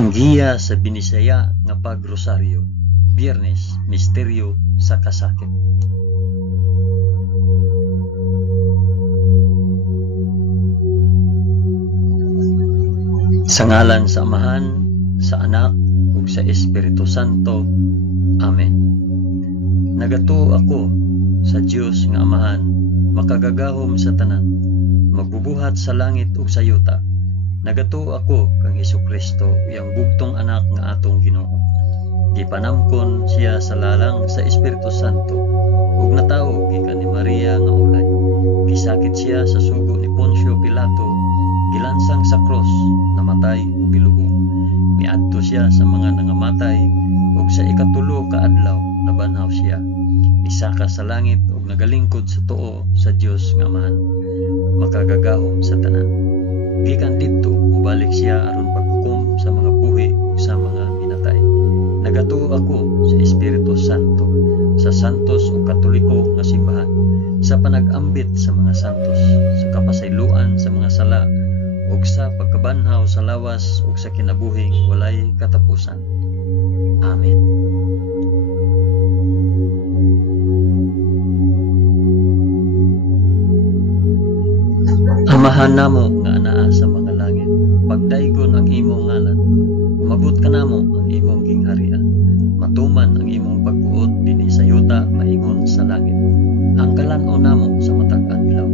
Ang giya sa binisaya nga pagrosaryo, Biyernes, misteryo sa kasakit. Sa ngalan sa Amahan, sa Anak, ug sa Espiritu Santo. Amen. Nagato ako sa Dios nga Amahan, makagagahom sa tanan, magbubuhat sa langit ug sa yuta. Nagato ako kang Hesukristo, iyang bugtong anak nga atong Ginoo. Gipanamkon siya sa lalang sa Espiritu Santo, ug natawo gikan ni Maria nga ulay. Gisakit siya sa sugo ni Poncio Pilato, gilansang sa cross, namatay ug gilubong. Miadto siya sa mga nangamatay, ug sa ikatulo ka adlaw nabanhaw siya. Isaka sa langit ug nagalingkod sa tuo sa Dios nga Amahan, makagagahom sa tanan. Gikan didto ubalik siya aron paghukom sa mga buhi ug sa mga minatay. Nagatuo ako sa Espiritu Santo, sa santos ug katoliko nga simbahan, sa panag-ambit sa mga santos, sa kapasayloan sa mga sala, ug sa pagkabanhaw sa lawas ug sa kinabuhing walay katapusan. Amen. Amahan namo nga anaa sa mga langit, pagdaygon ang imong ngalan, umabot ka namo ang imong gingharian, matuman ang imong pagbuot dinhi sa yuta maingon sa langit. Ang kalan-on namo sa matag adlaw,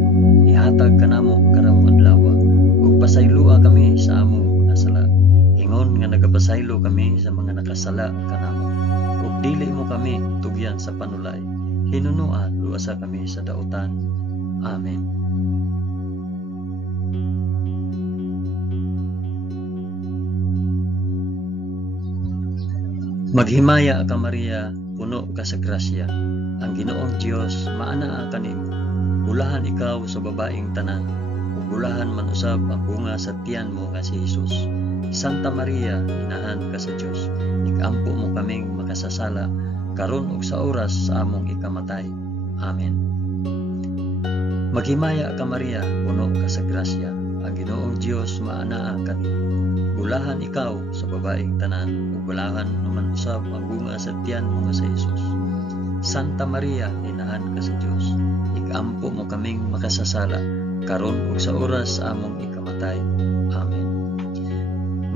ihatag ka namo karong adlaw, ug pasaylua kami sa among mga sala, ingon nga nagapasaylo kami sa mga nakasala kanamo, ug dili mo kami tugyan sa panulay, hinunua luwasa kami sa dautan. Amen. Maghimaya ka Maria, puno ka sa grasya, ang Ginoong Dios maanaa kanimo. Bulahan ikaw sa babaeng tanan, ug bulahan man usab ang bunga sa tiyan mo nga si Hesus. Santa Maria, inahan ka sa Dios, ikampo mo kaming makasasala, karon ug sa oras sa among ikamatay. Amen. Maghimaya ka Maria, puno ka sa grasya, ang Ginoong Dios maanaa kanimo. Bulahan ikaw sa babaeng tanan, ug bulahan naman usab ang bunga sa tiyan mo nga sa Hesus. Santa Maria, inahan ka sa Dios, ikampo mo kaming makasasala, karon ug sa oras sa among ikamatay. Amen.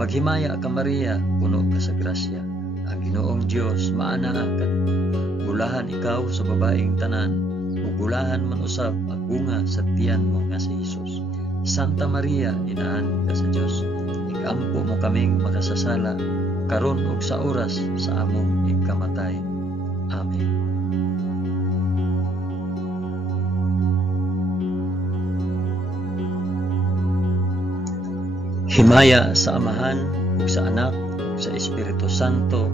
Maghimaya ka Maria, puno ka sa grasya, ang Ginoong Dios maanaa kanimo. Bulahan ikaw sa babaeng tanan, ug bulahan man usab ang bunga sa tiyan mo nga sa Hesus. Santa Maria, inahan ka sa Dios, ikampo mo kaming makasasala, karon ug sa oras sa among ikamatay. Amen. Himaya sa Amahan ug sa Anak ug sa Espiritu Santo,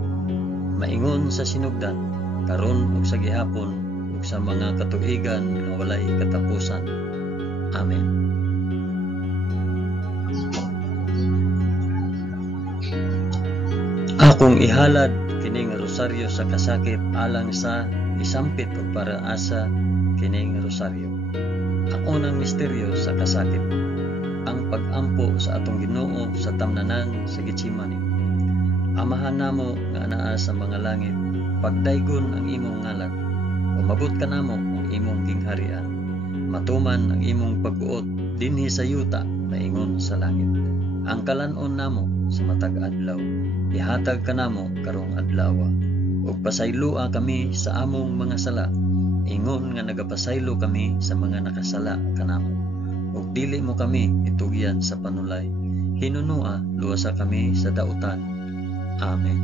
maingon sa sinugdan, karon ug sa gihapon ug sa mga katuigan nga walay katapusan. Amen. Akong ihalad kining rosaryo sa kasakit alang sa isampit ug para asa kining rosaryo. Ang unang misteryo sa kasakit, ang pag-ampo sa atong Ginoo sa tamnanan sa Getsemani. Amahan namo nga anaa sa mga langit, pagdaygon ang imong ngalan, umabot ka namo ang imong gingharian, matuman ang imong pagbuot dinhi sa yuta maingon sa langit. Ang kalan-on namo sa matag adlaw, ihatag ka namo karong adlaw, ug pasaylua kami sa among mga sala, ingon nga nagapasaylo kami sa mga nakasala kanamo, ug dili mo kami itugyan sa panulay, hinunua luwasa kami sa dautan. Amen.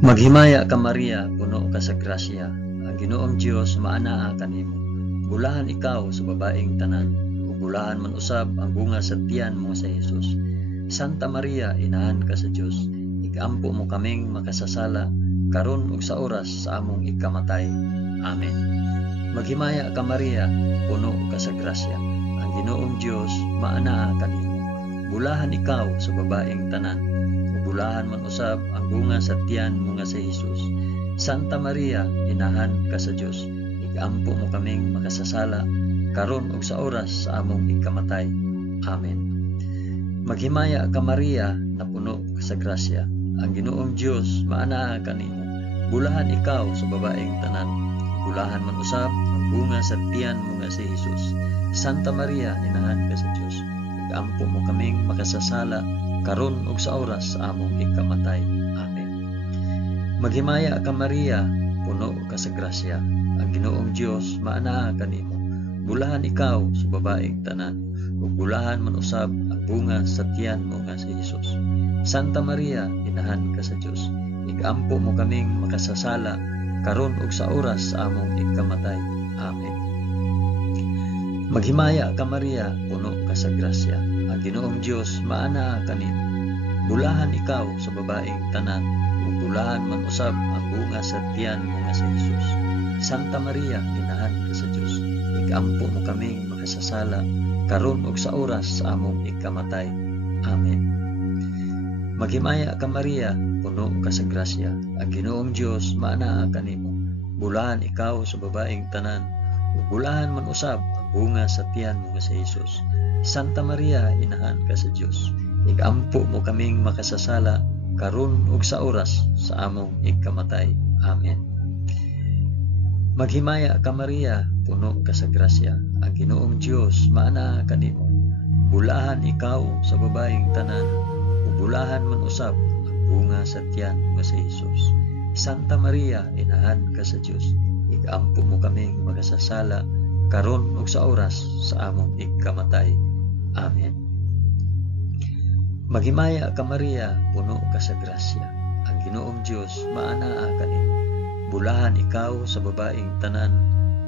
Maghimaya ka Maria, puno ka sa grasya, ang Ginoong Dios maanaa kanimo. Bulahan ikaw sa babaeng tanan, ug bulahan man usab ang bunga sa tiyan mo sa Hesus. Santa Maria, inahan ka sa Dios, ikampo mo kaming makasasala, karon ug sa oras sa among ikamatay. Amen. Maghimaya ka Maria, puno ka sa grasya, ang Ginoong Dios maanaa kanimo. Bulahan ikaw sa babaeng tanan, ug bulahan man usab ang bunga sa tiyan mo nga sa Hesus. Santa Maria, inahan ka sa Dios, igampo mo kaming makasasala, karon ug sa oras sa among ikamatay. Amen. Maghimaya ka Maria, na puno ka sa grasya. Ang Ginoong Dios maanaa kanimo. Bulahan ikaw sa babaeng tanan. Bulahan man usab ang bunga sa tiyan mo nga si Jesus. Santa Maria, inahan ka sa Dios. Igampo mo kaming makasasala, karon ug sa oras sa among ikamatay. Amen. Maghimaya ka Maria, puno ka sa grasya. Ang Ginoong Dios maanaa kanimo. Bulahan ikaw sa babaeng tanan. Ug bulahan man usab ang bunga sa tiyan mo nga si Jesus. Santa Maria, inahan ka sa Dios. Igampo mo kaming makasasala, karon ug sa oras sa among ikamatay. Amen. Maghimaya ka Maria, puno ka sa grasya. Ang Ginoong Dios maanaa kanimo. Bulahan ikaw sa babaeng tanan, ug bulahan man usab ang bunga sa tiyan mo nga si Jesus. Santa Maria, inahan ka sa Dios. Igampo mo kaming makasasala, karon ug sa oras sa among ikamatay. Amen. Maghimaya ka Maria, puno ka sa grasya. Ang Ginoong Dios maanaa kanimo. Bulahan ikaw sa babaeng tanan, ug bulahan man usab ang bunga sa tiyan mo nga si Jesus. Santa Maria, inahan ka sa Dios. Igampo mo kaming makasasala, karon ug sa oras sa among ikamatay. Amen. Maghimaya ka Maria, puno ka sa grasya. Ang Ginoong Dios maanaa kanimo. Bulahan ikaw sa babaeng tanan, ug bulahan man usab ang bunga sa tiyan nga si Jesus. Santa Maria, inahan ka sa Dios. Igampo mo kaming makasasala, karon ug sa oras sa among ikamatay. Amen. Maghimaya ka Maria, puno ka sa grasya. Ang Ginoong Dios maanaa kanimo. Bulahan ikaw sa babaeng tanan,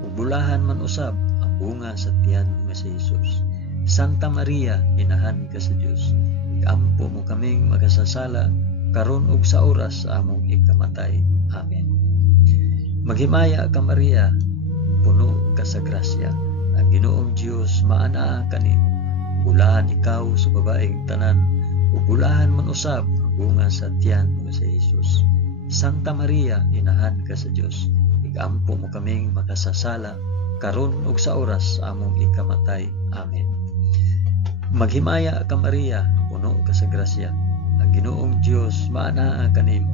ug bulahan man usab ang bunga sa tiyan nga si Jesus. Santa Maria, inahan ka sa Dios. Igampo mo kaming makasasala, karon ug sa oras sa among ikamatay. Amen. Maghimaya ka Maria, puno ka sa grasya. Ang Ginoong Dios maanaa kanimo. Bulahan ikaw sa babaeng tanan, ug bulahan man usab ang bunga sa tiyan nga si Jesus. Santa Maria, inahan ka sa Dios. Igampo mo kaming makasasala, karon ug sa oras sa among ikamatay. Amen. Maghimaya ka Maria, puno ka sa grasya. Ang Ginoong Dios maanaa kanimo.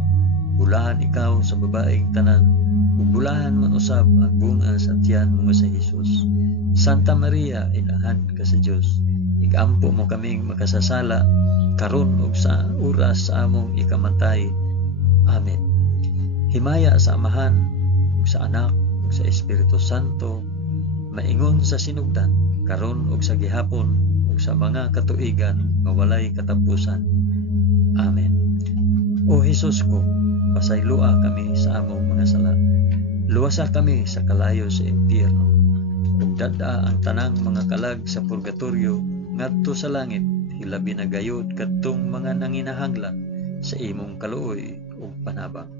Bulahan ikaw sa babaeng tanan, ug bulahan man usab ang bunga sa tiyan mo sa Jesus. Santa Maria, inahan ka sa Dios. Igampo mo kaming makasasala, karon ug sa oras sa among ikamatay. Amen. Himaya sa Amahan, ug sa Anak, ug sa Espiritu Santo, maingon sa sinugdan, karon ug sa gihapon, ug sa mga katuigan nga walay katapusan. Amen. O Hesus ko, pasaylua kami sa among mga sala. Luwasa kami sa kalayo sa impyerno. Ug dada ang tanang mga kalag sa purgatorio ngadto sa langit, hilabi na gayud kadtong mga nanginahanglan sa imong kaluoy ug panabang.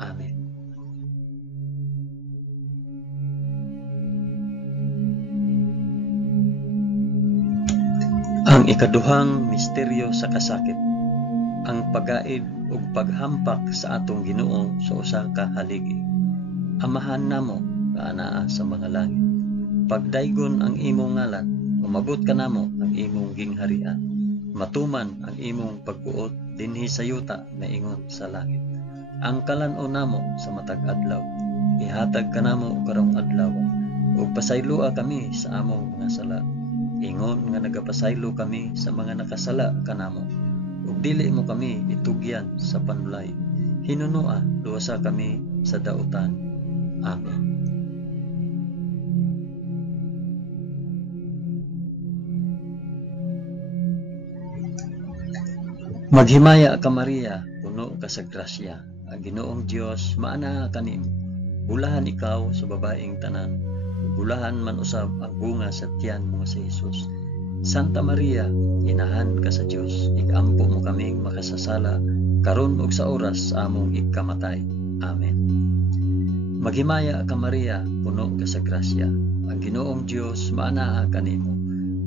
Amen. Ang ikaduhang misteryo sa kasakit, ang pagaid ug paghampak sa atong Ginoo sa usa ka haligi. Amahan namo nga anaa sa mga langit, pagdaygon ang imong ngalan, umabot ka namo ang imong gingharian, matuman ang imong pagbuot dinhi sa yuta na ingon sa langit. Ang kalan-o namo sa matag adlaw, ihatag ka namo karong adlaw, ug pasaylua kami sa among mga sala, ingon nga nagapasaylo kami sa mga nakasala kanamo, ug dili mo kami itugyan sa panulay, hinunua luwasa kami sa dautan. Amen. Maghimaya ka Maria, puno ka sa grasya. Ang Ginoong Dios maanaa kanimo. Bulahan ikaw sa babaeng tanan, bulahan man usab ang bunga sa tiyan mo sa Jesus. Santa Maria, inahan ka sa Dios. Igampo mo kaming makasasala, karon ug sa oras sa among ikamatay. Amen. Maghimaya ka Maria, puno ka sa grasya. Ang Ginoong Dios maanaa kanimo.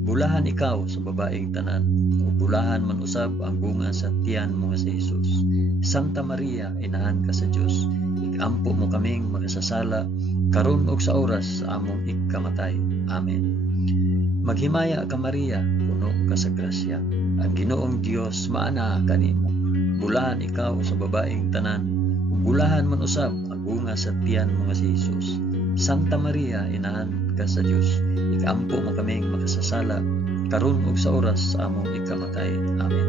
Bulahan ikaw sa babaeng tanan, ug bulahan man usab ang bunga sa tiyan mo sa Jesus. Santa Maria, inahan ka sa Dios. ikampo mo kaming makasasala karon ug sa oras sa among ikamatay. Amen. Maghimaya ka Maria, puno ka sa grasya. Ang Ginoong Dios maana kanimo. Bulahan ikaw sa babaeng tanan, ug bulahan man usab ang bunga sa tiyan mo nga si Jesus. Santa Maria, inahan ka sa Dios, ikampo mo kaming makasasala karon ug sa oras sa among ikamatay. Amen.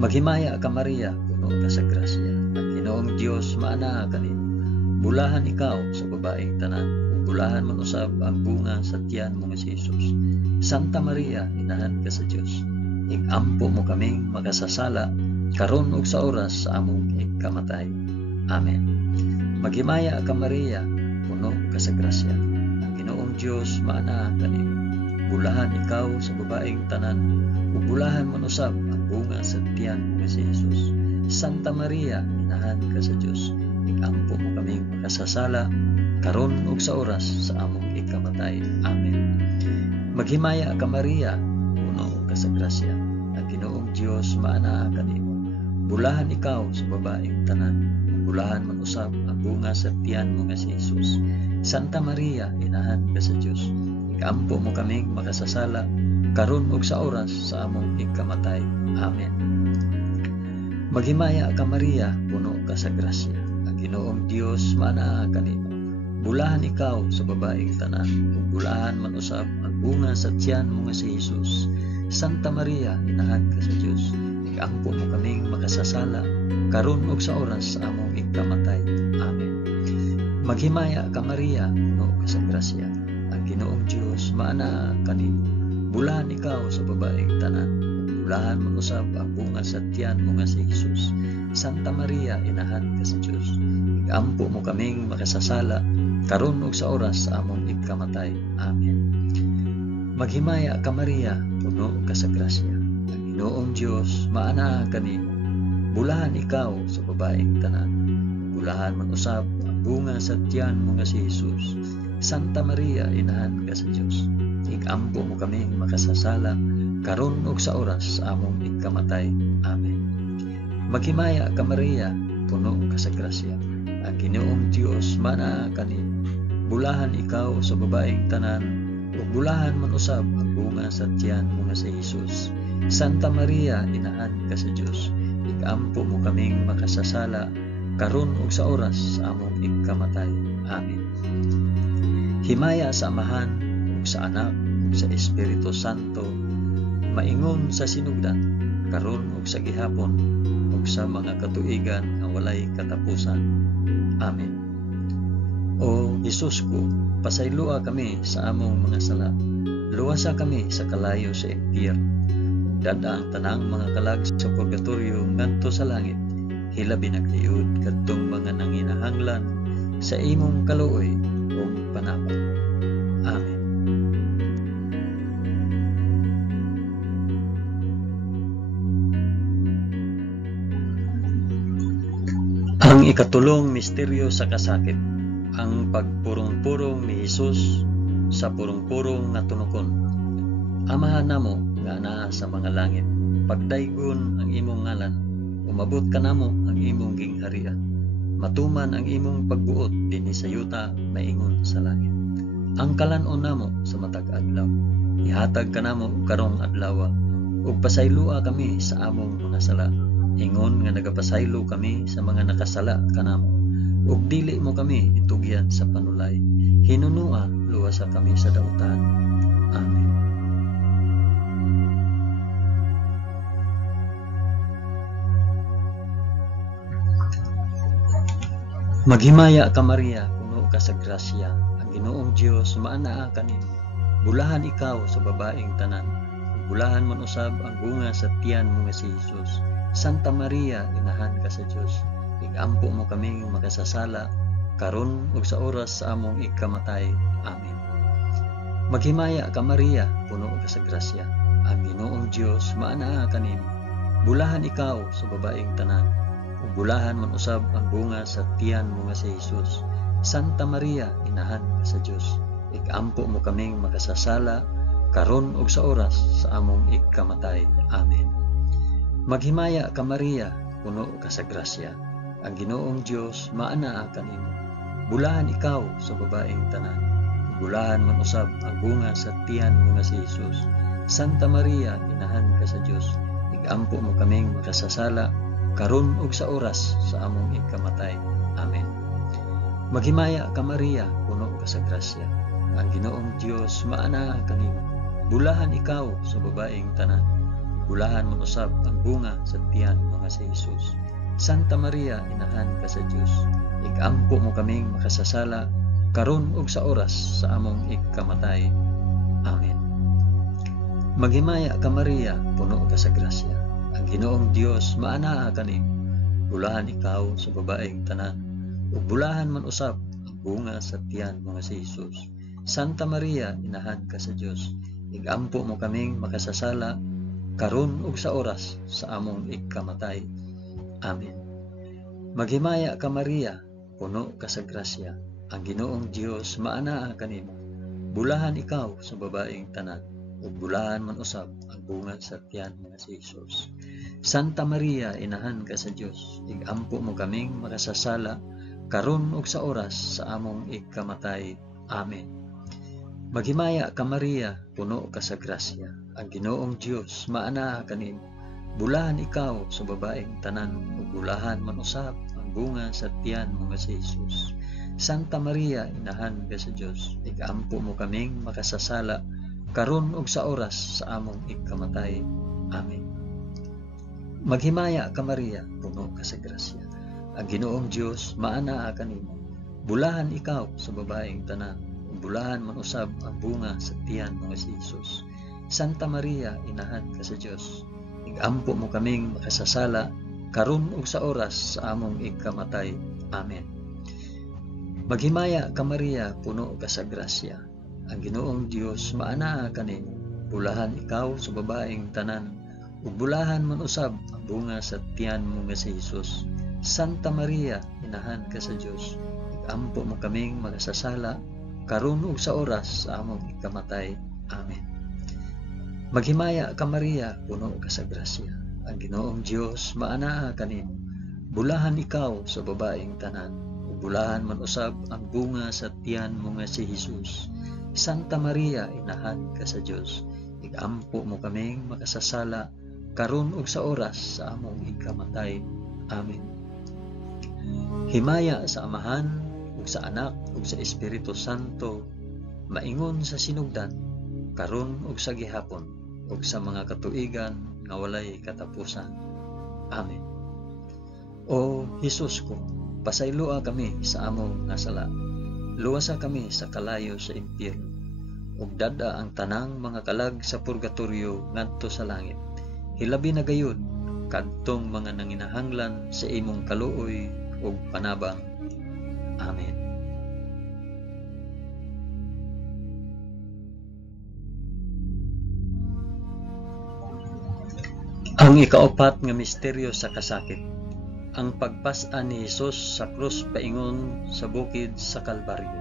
Maghimaya ka Maria, puno ka sa grasya. Ang Ginoong Dios maana kanimo. Bulahan ikaw sa babaeng tanan, ug bulahan man usab ang bunga sa tiyan mo nga si Jesus. Santa Maria, inahan ka sa Dios, ikampo mo kaming makasasala karon ug sa oras sa among ikamatay. Amen. Maghimaya ka Maria, puno ka sa grasya. Ang Ginoong Dios maana kanimo. Bulahan ikaw sa babaeng tanan, ug bulahan man usab ang bunga sa tiyan mo nga si Jesus. Santa Maria, inahan ka sa Dios, ikampo mo kaming makasasala karon ug sa oras sa among ikamatay. Amen. Maghimaya ka Maria, puno ka sa grasya. Ang Ginoong Dios maana kanimo. Bulahan ikaw sa babaeng tanan, ug bulahan man usab ang bunga sa tiyan mo nga si Jesus. Santa Maria, inahan ka sa Dios, ikampo mo kaming makasasala karon ug sa oras sa among ikamatay. Amen. Maghimaya ka Maria, puno ka sa grasya. Ang Ginoong Dios maana kanimo. Bulahan ikaw sa babaeng tanan, ug bulahan man usab ang bunga sa tiyan mo nga si Jesus. Santa Maria, inahan ka sa Dios, ikampo mo kaming makasasala karon ug sa oras sa among ikamatay. Amen. Maghimaya ka Maria, puno ka sa grasya. Ang Ginoong Dios maana kanimo. Bulahan ikaw sa babaeng tanan, ug bulahan man usab ang bunga sa tiyan mo nga si Jesus. Santa Maria, inahan ka sa Dios, ikampo mo kaming makasasala karon ug sa oras sa among ikamatay. Amen. Maghimaya ka Maria, puno ka sa grasya. Ang Ginoong Dios maana kanimo. Bulahan ikaw sa babaeng tanan, bulahan man usab ang bunga sa tiyan mo nga si Jesus. Santa Maria, inahan ka sa Dios, ikampo mo kaming makasasala karon ug sa oras sa among ikamatay. Amen. Maghimaya ka Maria, puno ka sa grasya. Ang Ginoong Dios maana kanimo. Bulahan ikaw sa babaeng tanan, ug bulahan man usab ang bunga sa tiyan mo nga si Jesus. Santa Maria, inahan ka sa Dios, ikampo mo kaming makasasala karon ug sa oras sa among ikamatay. Amen. Himaya sa Amahan ug sa Anak ug sa Espiritu Santo, maingon sa sinugdan karon ug sa gihapon ug sa mga katuigan nga walay katapusan. Amen. O Jesus ko, pasaylua kami sa among mga sala. Luwasa kami sa kalayo sa impyerno. Dada ang tanang mga kalag sa purgatorio ngadto sa langit. Hilabi na kayod kadtong mga nanginahanglan sa imong kaluoy ug panapag. Amen. Ang ikatulong misteryo sa kasakit, ang pagpurong-purong ni Jesus sa purong-purong nga tunokon. Amahan namo nga naa sa mga langit, pagdaygon ang imong ngalan, umabot ka namo ang imong gingharian. Matuman ang imong pagbuot dinhi sa yuta maingon sa langit. Ang kalan-on namo sa matag adlaw, ihatag ka namo karong adlaw, ug pasaylua kami sa among mga sala. Ingon nga nagapasaylo kami sa mga nakasala kanamo. Ug dili mo kami itugyan sa panulay. Hinunua luwasa kami sa dautan. Amen. Maghimaya ka Maria, puno ka sa grasya. Ang Ginoong Dios maanaa kanimo. Bulahan ikaw sa babaeng tanan. Bulahan man usab ang bunga sa tiyan mo nga si Jesus. Santa Maria, inahan ka sa Dios, ikampo mo kaming makasasala karon ug sa oras sa among ikamatay. Amen. Maghimaya ka Maria, puno ka sa grasya. Ang Ginoong Dios maanaa kanimo. Bulahan ikaw sa babaeng tanan, ug bulahan man usab ang bunga sa tiyan mo nga si Jesus. Santa Maria, inahan ka sa Dios, ikampo mo kaming makasasala karon ug sa oras sa among ikamatay. Amen. Maghimaya ka Maria, puno ka sa grasya. ang Ginoong Dios maanaa kanimo. Bulahan ikaw sa babaeng tanan, bulahan man usab ang bunga sa tiyan mo nga si Jesus. Santa Maria, inahan ka sa Dios, igampo mo kaming makasasala karon ug sa oras sa among ikamatay. Amen. Maghimaya ka Maria, puno ka sa grasya, ang Ginoong Dios maanaa kanimo. Bulahan ikaw sa babaeng tanan, bulahan man usab ang bunga sa tiyan mo nga si Jesus. Santa Maria, inahan ka sa Dios, igampo mo kaming makasasala karon ug sa oras sa among ikamatay. Amen. Maghimaya ka Maria, puno ka sa grasya, ang Ginoong Dios maanaa kanimo. Bulahan ikaw sa babaeng tanan, ug bulahan man usab ang bunga sa tiyan mo nga si Jesus. Santa Maria, inahan ka sa Dios, igampo mo kaming makasasala karon ug sa oras sa among ikamatay. Amen. Maghimaya ka Maria, puno ka sa grasya, ang Ginoong Dios maanaa kanimo. Bulahan ikaw sa babaeng tanan, ug bulahan man usab ang bunga sa tiyan nga si Jesus. Santa Maria, inahan ka sa Dios, igampo mo kaming makasasala karon ug sa oras sa among ikamatay. Amen. Maghimaya ka Maria, puno ka sa grasya, ang Ginoong Dios maanaa kanimo. Bulahan ikaw sa babaeng tanan, ug bulahan man usab ang bunga sa tiyan mo nga si Jesus. Santa Maria, inahan ka sa Dios, igampo mo kaming makasasala karon ug sa oras sa among ikamatay. Amen. Maghimaya ka Maria, puno ka sa grasya, ang Ginoong Dios maanaa kanimo. Bulahan ikaw sa babaeng tanan, ug bulahan man usab ang bunga sa tiyan mo nga si Jesus. Santa Maria, inahan ka sa Dios, igampo mo kaming makasasala karon ug sa oras sa among ikamatay. Amen. Maghimaya ka Maria, puno ka sa grasya, ang Ginoong Dios maanaa kanimo. Bulahan ikaw sa babaeng tanan, ug bulahan man usab ang bunga sa tiyan mo nga si Jesus. Santa Maria, inahan ka sa Dios, igampo mo kaming makasasala karon ug sa oras sa among ikamatay. Amen. Maghimaya ka Maria, puno ka sa grasya, ang Ginoong Dios maanaa kanimo. Bulahan ikaw sa babaeng tanan, ug bulahan man usab ang bunga sa tiyan mo nga si Jesus. Santa Maria, inahan ka sa Dios, igampo mo kaming makasasala karon ug sa oras sa among ikamatay. Amen. Himaya sa Amahan ug sa Anak ug sa Espiritu Santo, maingon sa sinugdan, karon ug sa gihapon, ug sa mga katuigan nga walay katapusan. Amen. O Hesus ko, pasayloa kami sa among nasala, luwasa kami sa kalayo sa impyerno, ug dada ang tanang mga kalag sa purgatoryo ngadto sa langit. Hilabi na gayud kadtong mga nanginahanglan sa imong kaluoy ug panabang. Amen. Ang ikaapat nga misteryo sa kasakit, ang pagpas-an ni Hesus sa krus paingon sa bukid sa Kalbaryo.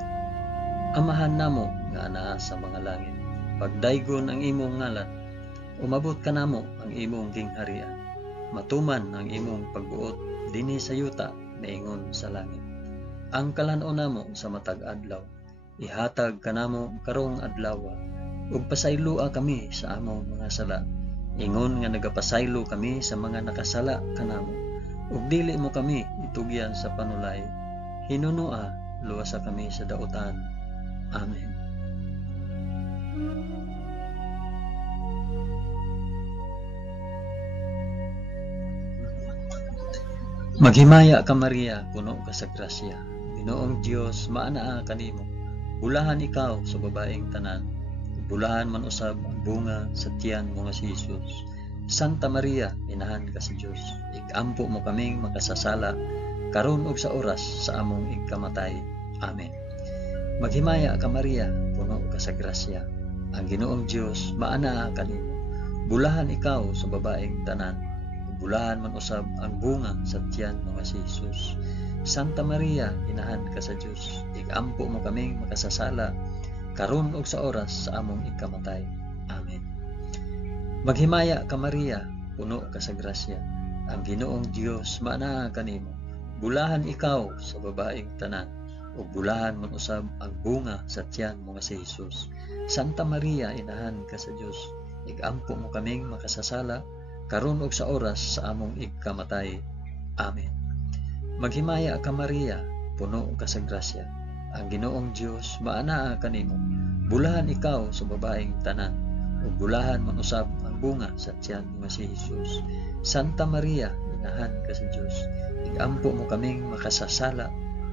Amahan namo nga anaa sa mga langit, pagdaygon ang imong ngalan, umabot ka namo ang imong gingharian, matuman ang imong pagbuot dinhi sa yuta maingon sa langit. Ang kalan-on namo sa matag adlaw, ihatag kanamo karong adlaw, ug pasayloa kami sa among mga sala, ingon nga nagapasaylo kami sa mga nakasala kanamo, ug dili mo kami itugyan sa panulay, hinunua luwasa kami sa dautan. Amen. Maghimaya ka Maria, puno ka sa grasya, Ginoong Dios maanaa kanimo. Bulahan ikaw sa babaeng tanan, bulahan man usab ang bunga sa tiyan mo nga si Jesus. Santa Maria, inahan ka sa Dios, igampo mo kaming makasasala karon ug sa oras sa among ikamatay. Amen. Maghimaya ka Maria, puno ka sa grasya, ang Ginoong Dios maanaa kanimo. Bulahan ikaw sa babaeng tanan, bulahan man usab ang bunga sa tiyan mo nga si Jesus. Santa Maria, inahan ka sa Dios, igampo mo kaming makasasala karon ug sa oras sa among ikamatay. Amen. Maghimaya ka Maria, puno ka sa grasya, ang Ginoong Dios maanaa kanimo. Bulahan ikaw sa babaeng tanan, ug bulahan man usab ang bunga sa tiyan mo nga si Hesus. Santa Maria, inahan ka sa Dios, igampo mo kaming makasasala karon ug sa oras sa among ikamatay. Amen. Maghimaya ka Maria, puno ka sa grasya. Ang Ginoong Dios maanaa kanimo. Bulahan ikaw sa babaeng tanan, ug bulahan man usab ang bunga sa tiyan mo nga si Hesus. Santa Maria, inahan ka sa Dios, igampo mo kaming makasasala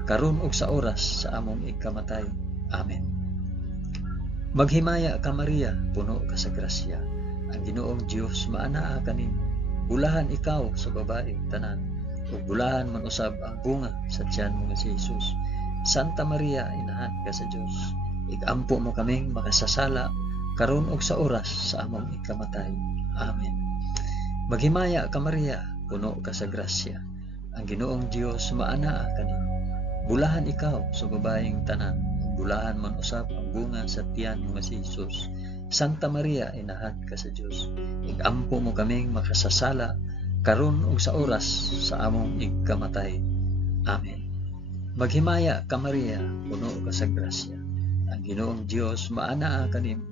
karon ug sa oras sa among ikamatay. Amen. Maghimaya ka Maria, puno ka sa grasya. Ang Ginoong Dios maanaa kanimo. Bulahan ikaw sa babaeng tanan, ug bulahan man usab ang bunga sa tiyan mo nga si Hesus. Santa Maria, inahan ka sa Dios, igampo mo kaming makasasala karon ug sa oras sa among ikamatay. Amen. Maghimaya ka Maria, puno ka sa grasya. Ang Ginoong Dios maanaa kanimo. Bulahan ikaw sa babaeng tanan, bulahan man usab ang bunga sa tiyan mo nga si Hesus. Santa Maria, inahan ka sa Dios, igampo mo kaming makasasala karon ug sa oras sa among ikamatay. Amen. Maghimaya ka Maria, puno ka sa grasya. Ang Ginoong Dios maanaa kanimo.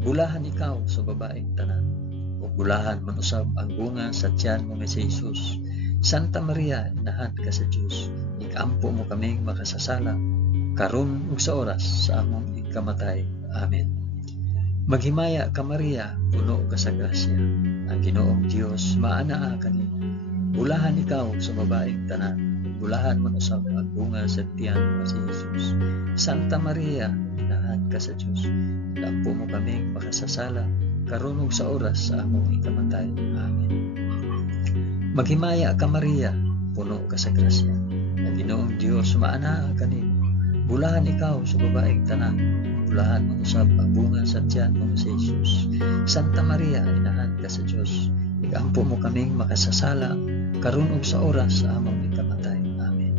Bulahan ikaw sa babaeng tanan, ug bulahan man usab ang bunga sa tiyan mo nga si Hesus. Santa Maria, inahan ka sa Dios, igampo mo kaming makasasala karon ug sa oras sa among ikamatay. Amen. Maghimaya ka Maria, puno ka sa grasya. Ang Ginoong Dios maanaa kanimo. Bulahan ikaw sa babaeng tanan, bulahan man usab ang bunga sa tiyan mo si Hesus. Santa Maria, inahan ka sa Dios, igampo mo kaming makasasala karon ug sa oras sa among ikamatay. Amen. Maghimaya ka Maria, puno ka sa grasya. Ang Ginoong Dios maanaa kanimo. Bulahan ikaw sa babaeng tanan, bulahan man usab ang bunga sa tiyan mo si Hesus. Santa Maria, inahan ka sa Dios, igampo mo kaming makasasala karon ug sa oras sa among ikamatay. Amen.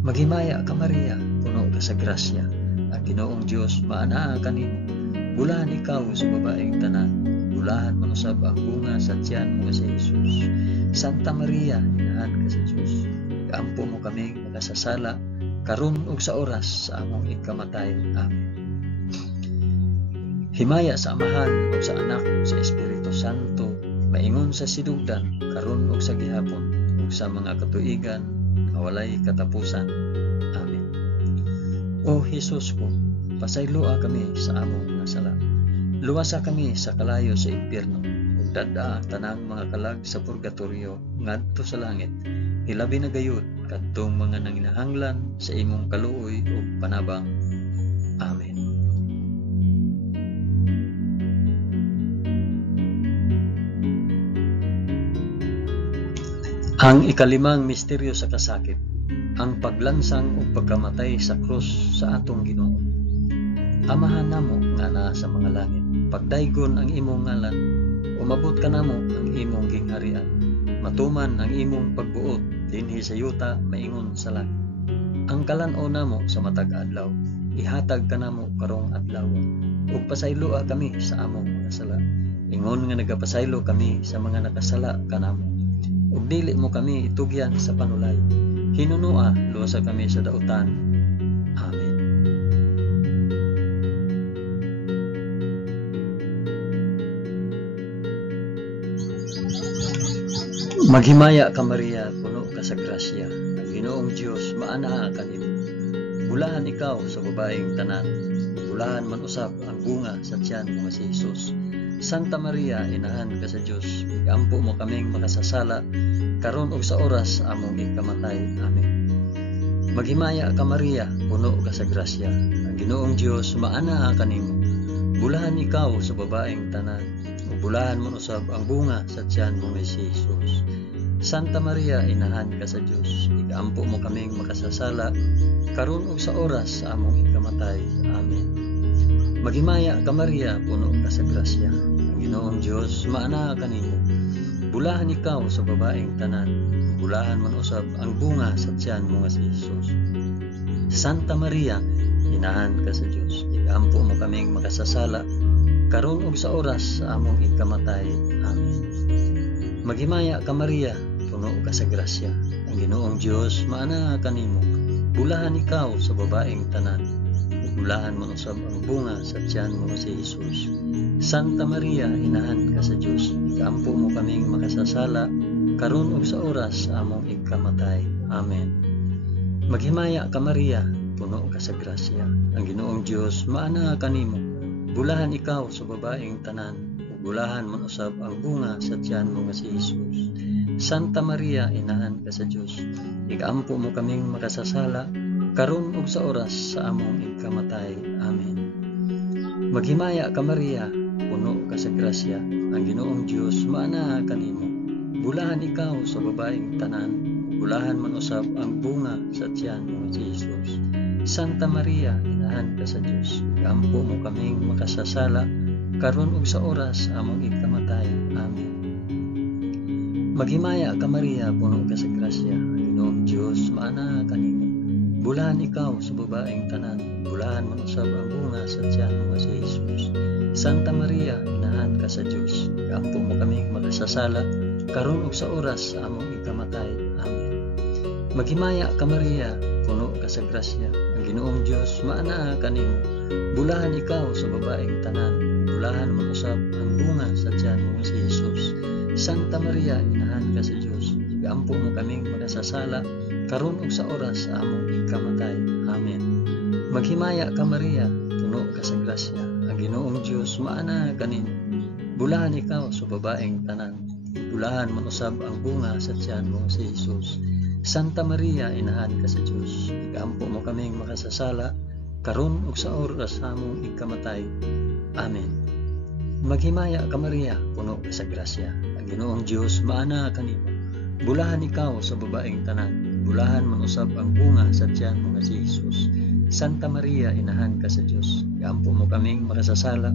Maghimaya ka Maria, puno ka sa grasya. Ang Ginoong Dios maanaa kanimo. Bulahan ikaw sa babaeng tanan, bulahan man usab ang bunga sa tiyan mo si Hesus. Santa Maria, inahan ka sa Dios, igampo mo kaming makasasala karon ug sa oras sa among ikamatay. Amen. Himaya sa Amahan ug sa Anak ug sa Espiritu Santo, maingon sa sidugdan karon ug sa gihapon ug sa mga katuigan nga walay katapusan. Amen. O Hesus ko, pasayloa kami sa among mga sala. Luwasa kami sa kalayo sa impyerno ug dad-a ang tanang mga kalag sa purgatorio ngadto sa langit. Hilabi na gayud kadtong mga nanginahanglan sa imong kaluoy ug panabang. Amen. Ang ikalimang misteryo sa kasakit, ang paglansang ug pagkamatay sa krus sa atong Ginoo. Amahan namo nga naa sa mga langit, pagdaygon ang imong ngalan, umabot ka namo ang imong gingharian. Matuman ang imong pagbuot dinhi sa yuta maingon sa langit. Ang kalan-o namo sa matag adlaw, ihatag ka namo karong adlaw. Ug pasayloa kami sa among mga sala. Ingon nga nagapasaylo kami sa mga nakasala kanamo. Ug dili mo kami itugyan sa panulay. Hinunua luwasa kami sa dautan. Amen. Maghimaya ka Maria, puno ka sa grasya. Ang Ginoong Dios maanaa kanimo. Bulahan ikaw sa babaeng tanan, bulahan man usab ang bunga sa tiyan mo si Hesus. Santa Maria, inahan ka sa Dios, igampo mo kaming makasasala karon ug sa oras among ikamatay. Amen. Maghimaya ka Maria, puno ka sa grasya. Ang Ginoong Dios maanaa kanimo. Bulahan ikaw sa babaeng tanan, bulahan man usab ang bunga sa tiyan mo si Hesus. Santa Maria, inahan ka sa Dios, igampo mo kaming makasasala karon ug sa oras sa among ikamatay. Amen. Maghimaya ka Maria, puno ka sa grasya. Ang Ginoong Dios maanaa kanimo. Bulahan ikaw sa babaeng tanan, bulahan man usab ang bunga sa tiyan mo si Hesus. Santa Maria, inahan ka sa Dios, igampo mo kaming makasasala karon ug sa oras sa among ikamatay. Amen. Maghimaya ka Maria, puno ka sa grasya. Ang ang Ginoong Dios maana kanimo. Bulahan ikaw sa babaeng tanan, bulahan mo usab ang bunga sa tiyan mo si Jesus. Santa Maria, inahan ka sa Dios, ikampo mo kaming makasasala karon ug sa oras sa among ikamatay. Amen. Maghimaya ka Maria, puno ka sa grasya, ang Ginoong Dios maana kanimo. Bulahan ikaw sa babaeng tanan, bulahan mo usab ang bunga sa tiyan mo si Jesus. Santa Maria, inahan ka sa Dios, ikampo mo kaming makasasala karon ug sa oras sa among ikamatay. Amen. Maghimaya ka Maria, puno ka sa grasya, ang Ginoong Dios maana kanimo. Bulahan ikaw sa babaeng tanan, bulahan man usab ang bunga sa tiyan mo si Jesus. Santa Maria, inahan ka sa Dios, ikampo mo kaming makasasala karon ug sa oras sa among ikamatay. Amen. Maghimaya ka Maria, puno ka sa grasya, ang Ginoong Dios maana kanimo. Bulahan ikaw sa babaeng tanan, bulahan man usab ang bunga sa tiyan mo si Jesus. Santa Maria, inahan ka sa Dios, ikampo mo kaming makasasala karon ug sa oras sa among ikamatay. Amen. Maghimaya ka Maria, puno ka sa grasya, ang Ginoong Dios maana kanimo. Bulahan ikaw sa babaeng tanan, bulahan man usab ang bunga sa tiyan mo si Jesus. Santa Maria, inahan ka sa Dios, ikampo mo kaming makasasala karon ug sa oras sa among ikamatay. Amen. Maghimaya ka Maria, puno ka sa grasya, ang Ginoong Dios maana kanimo. Bulahan ikaw sa babaeng tanan, bulahan man usab ang bunga sa tiyan mo si Jesus. Santa Maria, inahan ka sa Dios, ikampo mo kaming makasasala karon ug sa oras sa among ikamatay. Amen. Maghimaya ka Maria, puno ka sa grasya, ang Ginoong Dios maana kanimo. Bulahan ikaw sa babaeng tanan, bulahan man usab ang bunga sa tiyan mo si Jesus. Santa Maria, inahan ka sa Dios, ikampo mo kaming makasasala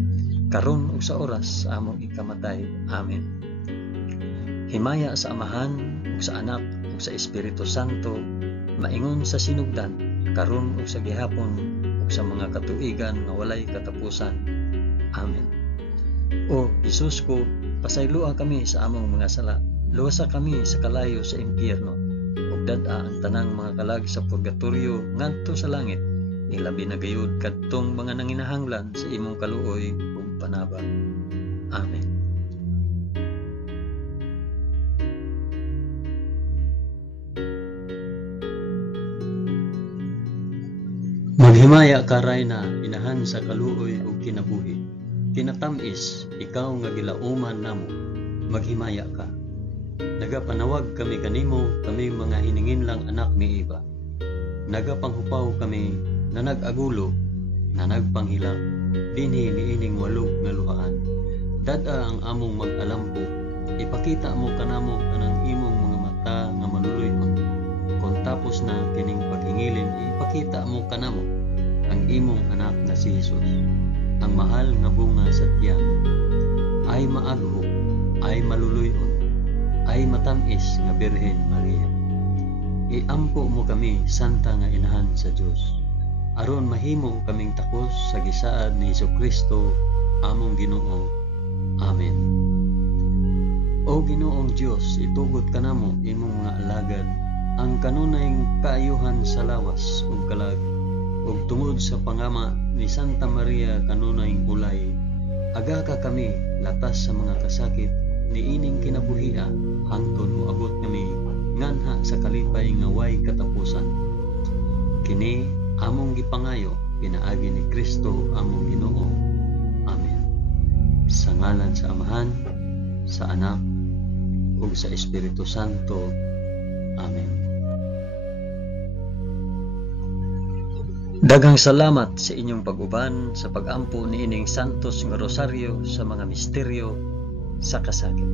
karon ug sa oras sa among ikamatay. Amen. Himaya sa Amahan ug sa Anak ug sa Espiritu Santo, maingon sa sinugdan karon ug sa gihapon ug sa mga katuigan nga walay katapusan. Amen. O Jesus ko, pasayloa kami sa among mga sala, luwasa kami sa kalayo sa impyerno, ug dad-a ang tanang mga kalag sa purgatorio ngadto sa langit, ilabi na gayud kadtong mga nanginahanglan sa imong kaluoy ug panabang. Amen. Maghimaya ka Rayna, inahan sa kaluoy ug kinabuhi. Tinatamis, ikaw nga gilauman namo, maghimaya ka. Nagapanawag kami kanimo, kami mga hiningin lang anak ni Eva. Nagapanghupaw kami, na nag-agulo, na nagpanghilak, dinhi niining walog nga luhaan. Dada ang among mag-alampo, ipakita mo kanamo kanang imong mga mata nga maluluyon. Kung tapos na kining paghingilin, ipakita mo kanamo ang imong anak na si Jesus. Ang mahal nga bunga sa tiyan, ay maagho, ay maluluyon, ay matamis nga Birhen Maria. Iampo mo kami, santa nga inahan sa Dios, aron mahimo kaming takos sa gisaad ni Jesucristo, among Ginoo. Amen. O Ginoong Dios, itugot kanamo imong mga alagad ang kanunayng kaayuhan sa lawas ug kalag, ug tungod sa pangama ni Santa Maria kanunayng ulay, aga ka kami latas sa mga kasakit niining kinabuhia hangtod moabot kami nganha sa kalipay nga way katapusan. Kini among gipangayo pinaagi ni Kristo among Ginoo. Amen. Sa ngalan sa Amahan, sa Anak, ug sa Espiritu Santo. Amen. Daghang salamat sa inyong pag-uban sa pag-ampo niining santos nga rosaryo sa mga misteryo sa kasakit.